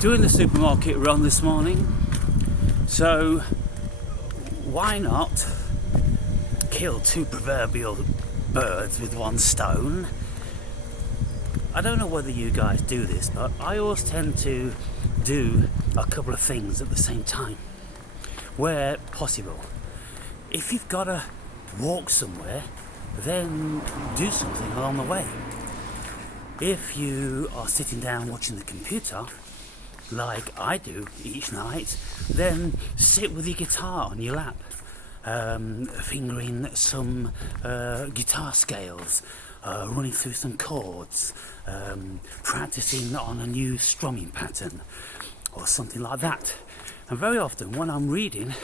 Doing the supermarket run this morning, so why not kill two proverbial birds with one stone? I don't know whether you guys do this, but I always tend to do a couple of things at the same time where possible. If you've got to walk somewhere, then do something along the way. If you are sitting down watching the computer, like I do each night, then sit with your guitar on your lap, fingering some guitar scales, running through some chords, practicing on a new strumming pattern or something like that. And very often when I'm reading,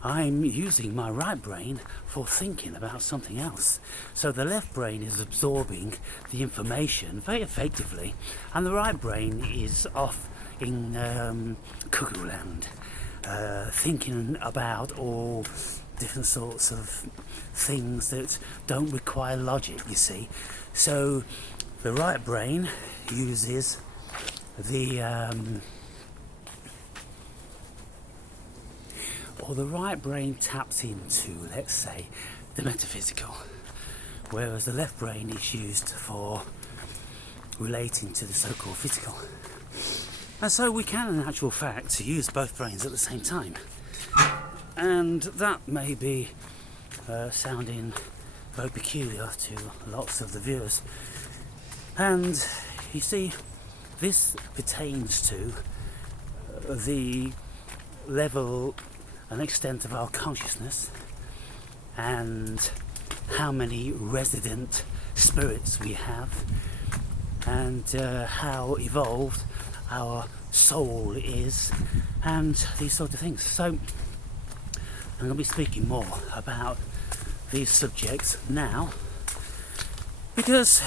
I'm using my right brain for thinking about something else. So the left brain is absorbing the information very effectively, and the right brain is off in cuckoo land, thinking about all different sorts of things that don't require logic, you see. So the right brain uses the right brain taps into, let's say, the metaphysical, whereas the left brain is used for relating to the so-called physical. And so we can, in actual fact, use both brains at the same time. And that may be sounding very peculiar to lots of the viewers. And you see, this pertains to the level and extent of our consciousness and how many resident spirits we have and how evolved our soul is and these sort of things. So I'm going to be speaking more about these subjects now because,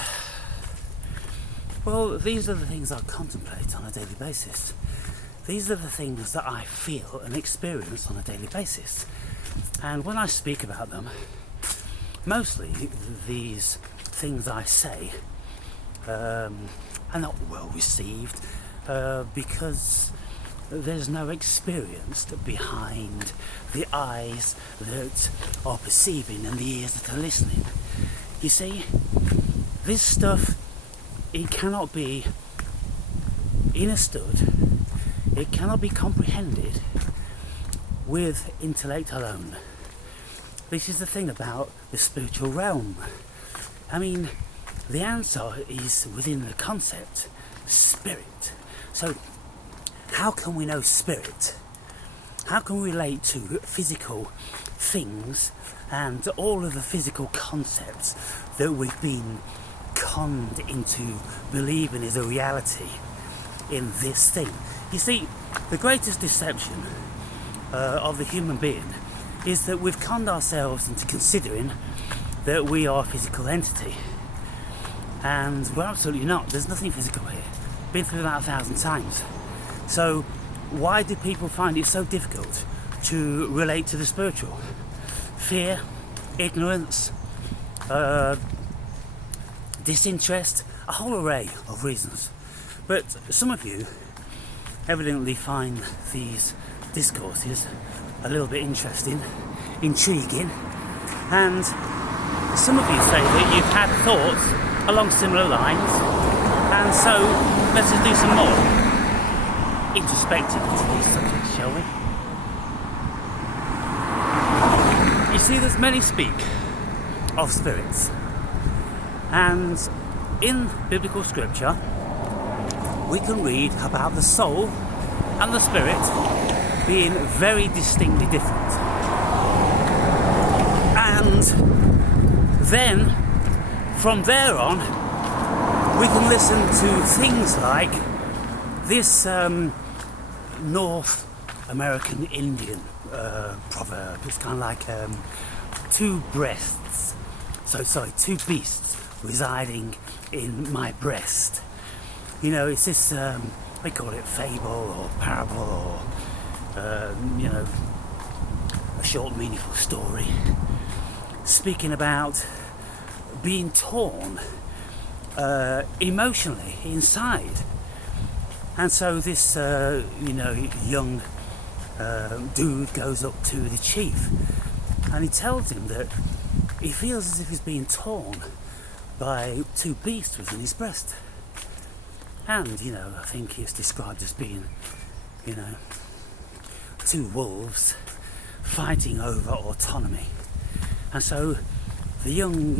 well, these are the things I contemplate on a daily basis. These are the things that I feel and experience on a daily basis. And when I speak about them, mostly these things I say are not well received because there's no experience behind the eyes that are perceiving and the ears that are listening. You see, this stuff, it cannot be understood. It cannot be comprehended with intellect alone. This is the thing about the spiritual realm. I mean, the answer is within the concept, spirit. So, how can we know spirit? How can we relate to physical things and all of the physical concepts that we've been conned into believing is a reality in this thing? You see, the greatest deception of the human being is that we've conned ourselves into considering that we are a physical entity. And we're absolutely not. There's nothing physical here. Been through that 1,000 times. So why do people find it so difficult to relate to the spiritual? Fear, ignorance, disinterest, a whole array of reasons. But some of you evidently find these discourses a little bit interesting, intriguing, and some of you say that you've had thoughts along similar lines, and so let's just do some more introspective into these subjects, shall we? You see, there's many speak of spirits, and in biblical scripture we can read about the soul and the spirit being very distinctly different. And then from there on we can listen to things like this North American Indian proverb. It's kind of like two beasts residing in my breast. You know, it's this, we call it fable or parable or, a short meaningful story, speaking about being torn emotionally inside. And so this, young dude goes up to the chief and he tells him that he feels as if he's being torn by two beasts within his breast. And, I think it's described as being, two wolves fighting over autonomy. And so the young,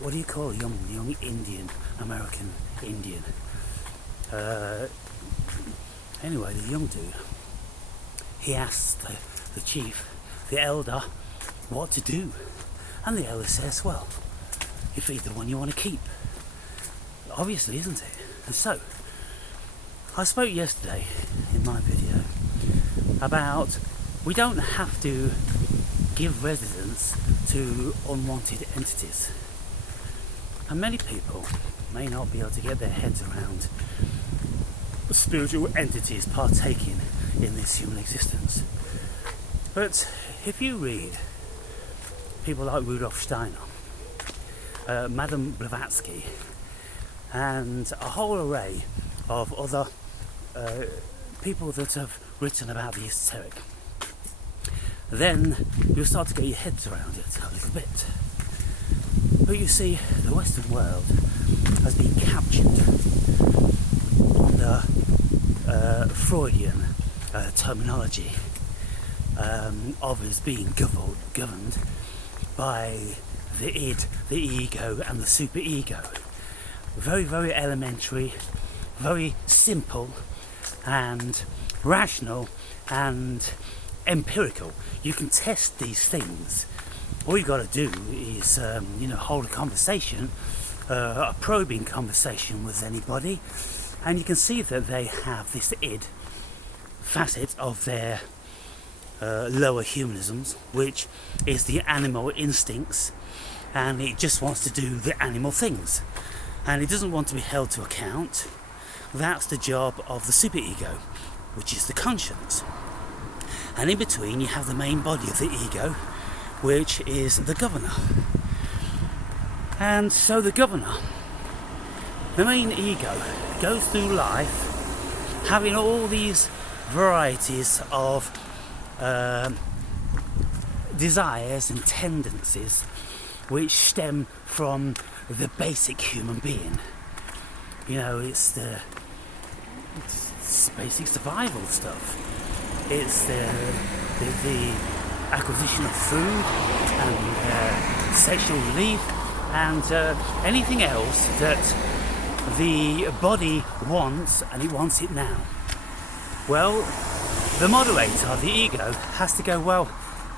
what do you call a young Indian, American Indian? Anyway, the young dude, he asks the chief, the elder, what to do. And the elder says, well, you feed the one you want to keep. Obviously, isn't it? And so, I spoke yesterday in my video about we don't have to give residence to unwanted entities. And many people may not be able to get their heads around spiritual entities partaking in this human existence. But if you read people like Rudolf Steiner, Madame Blavatsky, and a whole array of other people that have written about the esoteric, then you'll start to get your heads around it a little bit. But you see, the Western world has been captured under Freudian terminology of as being governed by the id, the ego, and the superego. Very, very elementary, very simple, and rational, and empirical. You can test these things. All you've got to do is, hold a conversation, a probing conversation with anybody, and you can see that they have this id facet of their lower humanisms, which is the animal instincts, and it just wants to do the animal things, and it doesn't want to be held to account. That's the job of the superego, which is the conscience. And in between you have the main body of the ego, which is the governor. And so the governor, the main ego, goes through life having all these varieties of desires and tendencies which stem from the basic human being. It's basic survival stuff. It's the acquisition of food and sexual relief and anything else that the body wants, and it wants it now. Well, the moderator of the ego has to go, well,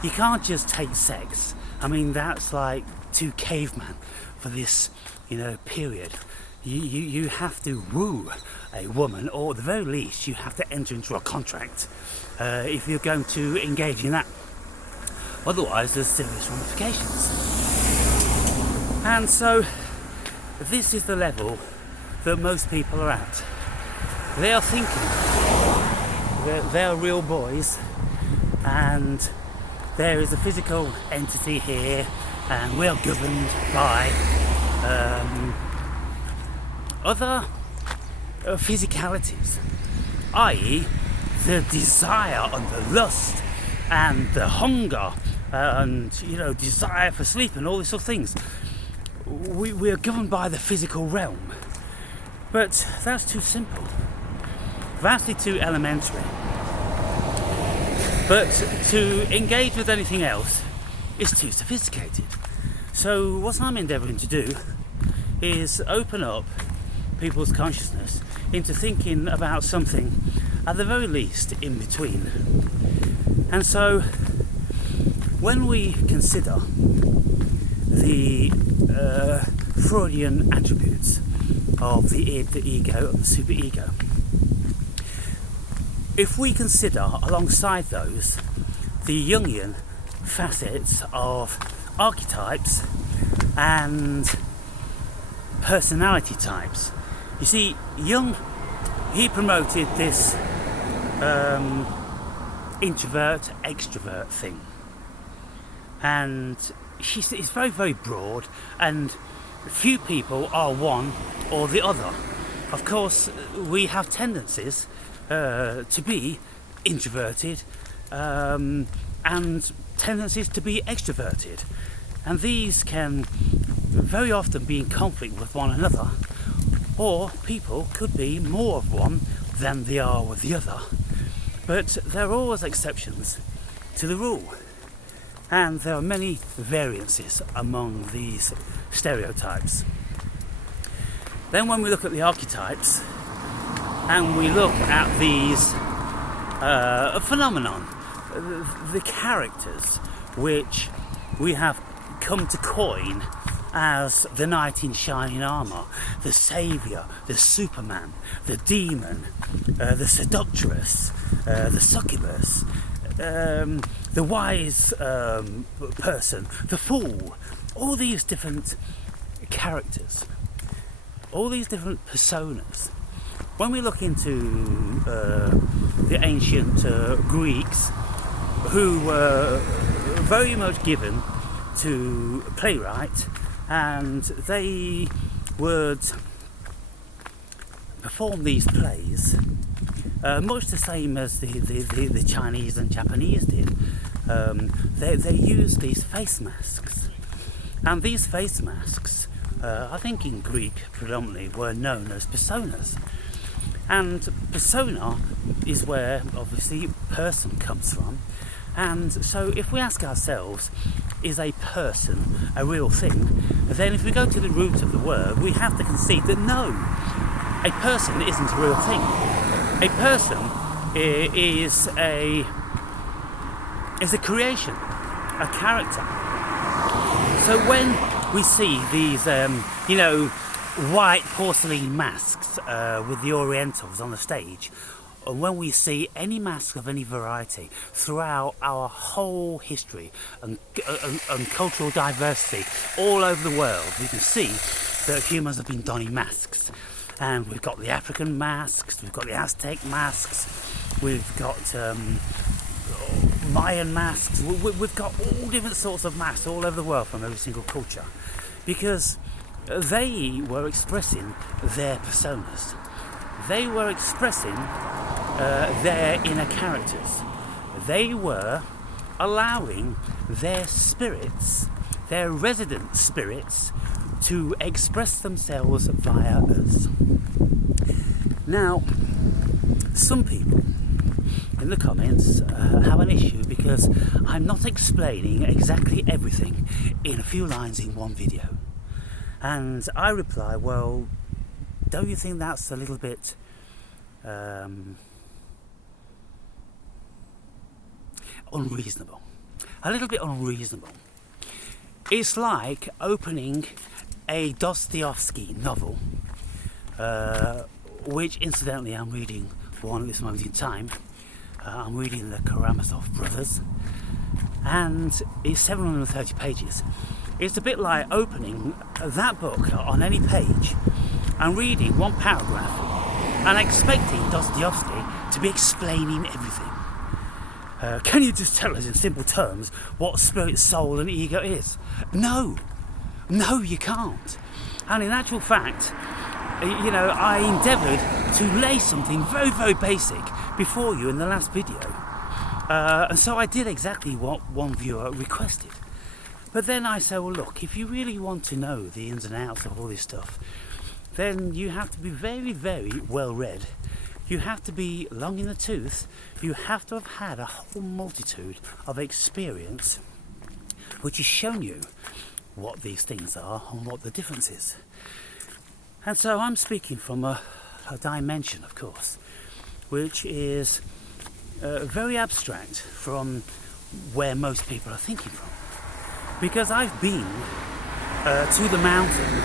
you can't just take sex. I mean, that's like too caveman for this, period. You have to woo a woman, or at the very least you have to enter into a contract if you're going to engage in that. Otherwise there's serious ramifications. And so this is the level that most people are at. They are thinking that they are real boys and there is a physical entity here and we are governed by other physicalities, i.e. the desire and the lust and the hunger and desire for sleep and all these sort of things. We are governed by the physical realm, but that's too simple, vastly too elementary. But to engage with anything else is too sophisticated. So what I'm endeavouring to do is open up people's consciousness into thinking about something at the very least in between. And so when we consider the Freudian attributes of the id, the ego, and the superego, if we consider alongside those the Jungian facets of archetypes and personality types. You see, Jung, he promoted this introvert, extrovert thing. And it's very, very broad, and few people are one or the other. Of course, we have tendencies to be introverted and tendencies to be extroverted, and these can very often be in conflict with one another, or people could be more of one than they are with the other. But there are always exceptions to the rule, and there are many variances among these stereotypes. Then when we look at the archetypes and we look at these phenomenon, the characters which we have come to coin as the knight in shining armour, the saviour, the superman, the demon, the seductress, the succubus, the wise person, the fool, all these different characters, all these different personas. When we look into the ancient Greeks, who were very much given to playwright, and they would perform these plays much the same as the Chinese and Japanese did. They used these face masks, and these face masks, I think in Greek predominantly, were known as personas. And persona is where obviously person comes from. And so if we ask ourselves, is a person a real thing? Then if we go to the root of the word, we have to concede that no, a person isn't a real thing. A person is a creation, a character. So when we see these, white porcelain masks with the Orientals on the stage, and when we see any mask of any variety throughout our whole history and cultural diversity all over the world, we can see that humans have been donning masks. And we've got the African masks, we've got the Aztec masks, we've got Mayan masks, we've got all different sorts of masks all over the world from every single culture, because they were expressing their personas. They were expressing their inner characters. They were allowing their spirits, their resident spirits, to express themselves via us. Now, some people in the comments have an issue because I'm not explaining exactly everything in a few lines in one video. And I reply, well, don't you think that's a little bit unreasonable? A little bit unreasonable. It's like opening a Dostoevsky novel, which incidentally I'm reading one at this moment in time. I'm reading the Karamazov Brothers, and it's 730 pages. It's a bit like opening that book on any page and reading one paragraph and expecting Dostoevsky to be explaining everything. Can you just tell us in simple terms what spirit, soul and ego is? No, you can't. And in actual fact, I endeavoured to lay something very, very basic before you in the last video. And so I did exactly what one viewer requested. But then I say, well, look, if you really want to know the ins and outs of all this stuff, then you have to be very, very well read. You have to be long in the tooth. You have to have had a whole multitude of experience which has shown you what these things are and what the difference is. And so I'm speaking from a dimension, of course, which is very abstract from where most people are thinking from. Because I've been to the mountain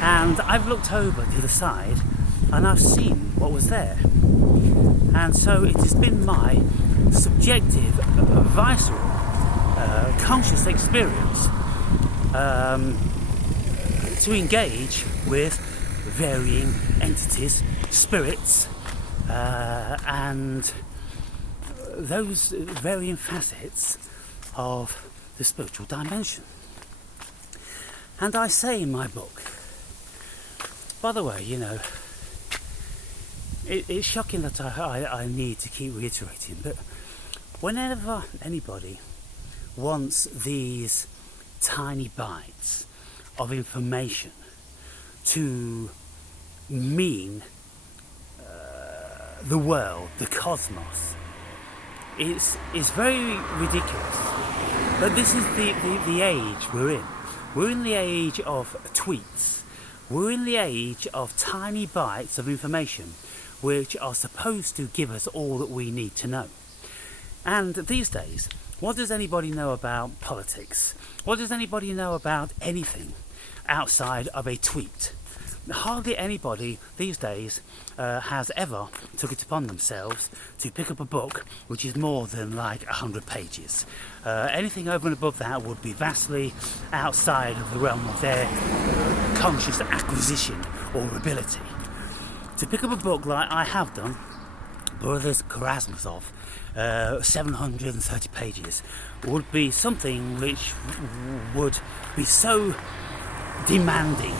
and I've looked over to the side and I've seen what was there. And so it has been my subjective, visceral, conscious experience to engage with varying entities, spirits, and those varying facets of the spiritual dimension. And I say in my book, by the way, It's shocking that I need to keep reiterating, but whenever anybody wants these tiny bites of information to mean the world, the cosmos, it's very ridiculous. But this is the age we're in. We're in the age of tweets. We're in the age of tiny bites of information which are supposed to give us all that we need to know. And these days, what does anybody know about politics? What does anybody know about anything outside of a tweet? Hardly anybody these days has ever took it upon themselves to pick up a book which is more than like 100 pages. Anything over and above that would be vastly outside of the realm of their conscious acquisition or ability. To pick up a book like I have done, Brothers Karamazov, 730 pages, would be something which would be so demanding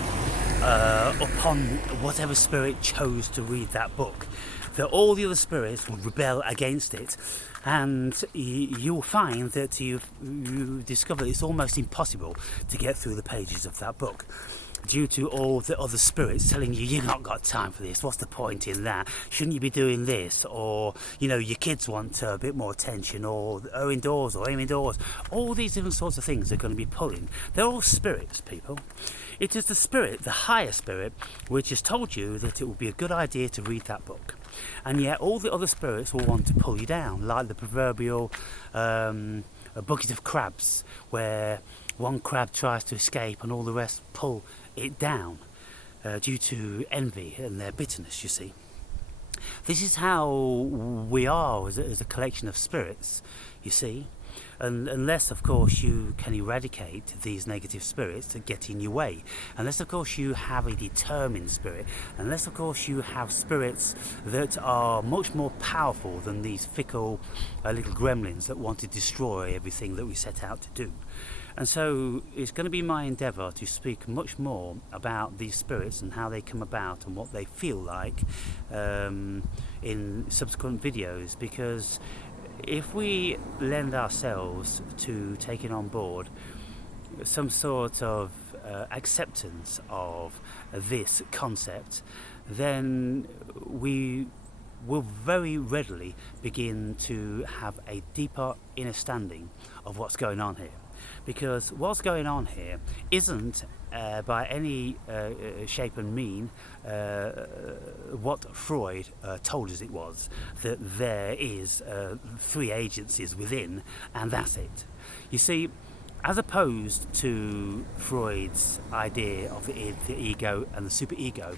upon whatever spirit chose to read that book, that all the other spirits would rebel against it, and you will find that you discover it's almost impossible to get through the pages of that book, due to all the other spirits telling you, you've not got time for this, what's the point in that, shouldn't you be doing this, or your kids want a bit more attention, or indoors, or aim indoors. All these different sorts of things are going to be pulling. They're all spirits, people. It is the spirit, the higher spirit, which has told you that it would be a good idea to read that book, and yet all the other spirits will want to pull you down, like the proverbial a bucket of crabs, where one crab tries to escape and all the rest pull it down due to envy and their bitterness, you see. This is how we are as a collection of spirits, you see. And unless, of course, you can eradicate these negative spirits that get in your way, unless, of course, you have a determined spirit, unless, of course, you have spirits that are much more powerful than these fickle little gremlins that want to destroy everything that we set out to do. And so it's going to be my endeavour to speak much more about these spirits and how they come about and what they feel like in subsequent videos, because if we lend ourselves to taking on board some sort of acceptance of this concept, then we will very readily begin to have a deeper understanding of what's going on here. Because what's going on here isn't by any shape and mean what Freud told us it was, that there is 3 agencies within and that's it. You see, as opposed to Freud's idea of the ego and the superego,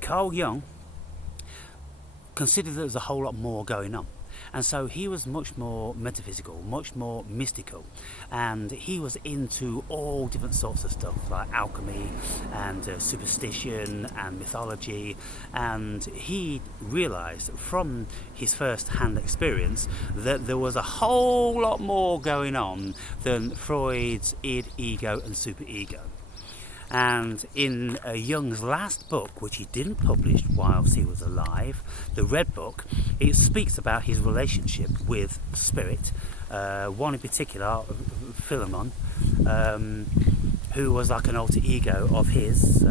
Carl Jung considered that there's a whole lot more going on. And so he was much more metaphysical, much more mystical, and he was into all different sorts of stuff like alchemy and superstition and mythology, and he realized from his first-hand experience that there was a whole lot more going on than Freud's id, ego and superego. And in Jung's last book, which he didn't publish whilst he was alive, the Red Book, it speaks about his relationship with spirit, one in particular, Philemon, who was like an alter ego of his.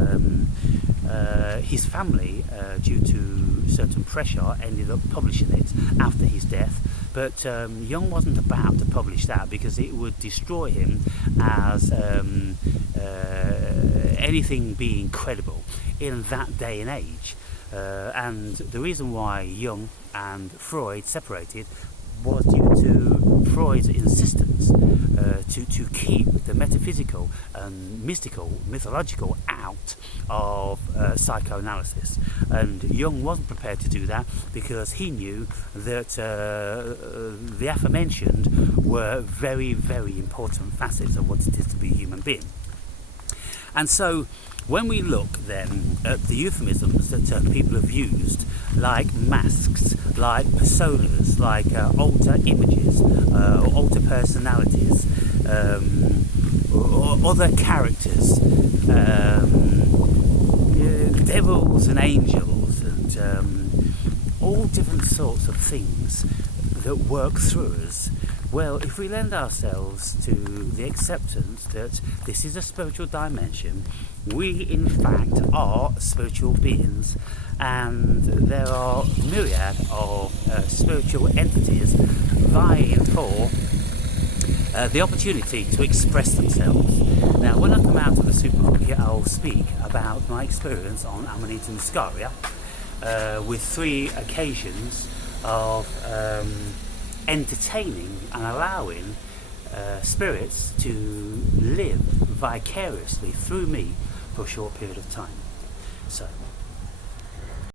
His family, due to certain pressure, ended up publishing it after his death. But Jung wasn't about to publish that because it would destroy him as anything being credible in that day and age. And the reason why Jung and Freud separated was due to Freud's insistence to keep the metaphysical and mystical, mythological out of psychoanalysis. And Jung wasn't prepared to do that because he knew that the aforementioned were very, very important facets of what it is to be a human being. And so when we look then at the euphemisms that people have used, like masks, like personas, like alter images, alter personalities, or other characters, devils and angels, all different sorts of things that work through us. Well, if we lend ourselves to the acceptance that this is a spiritual dimension, we in fact are spiritual beings, and there are myriad of spiritual entities vying for the opportunity to express themselves. Now, when I come out of the supermarket, I'll speak about my experience on Amanita Muscaria with 3 occasions of entertaining and allowing spirits to live vicariously through me for a short period of time. So,